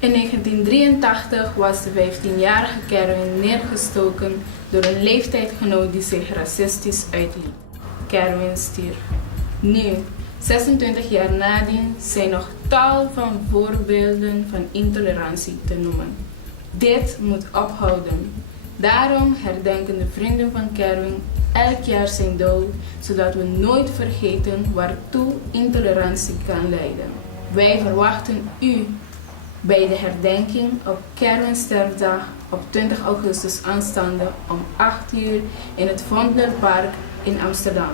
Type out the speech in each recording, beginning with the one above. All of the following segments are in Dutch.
In 1983 was de 15-jarige Kerwin neergestoken door een leeftijdgenoot die zich racistisch uitliet. Kerwin stierf. Nu, 26 jaar nadien, zijn nog tal van voorbeelden van intolerantie te noemen. Dit moet ophouden. Daarom herdenken de vrienden van Kerwin elk jaar zijn dood, zodat we nooit vergeten waartoe intolerantie kan leiden. Wij verwachten u bij de herdenking op Kerwin sterfdag op 20 augustus aanstaande om 8 uur in het Vondlerpark in Amsterdam.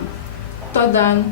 Tot dan!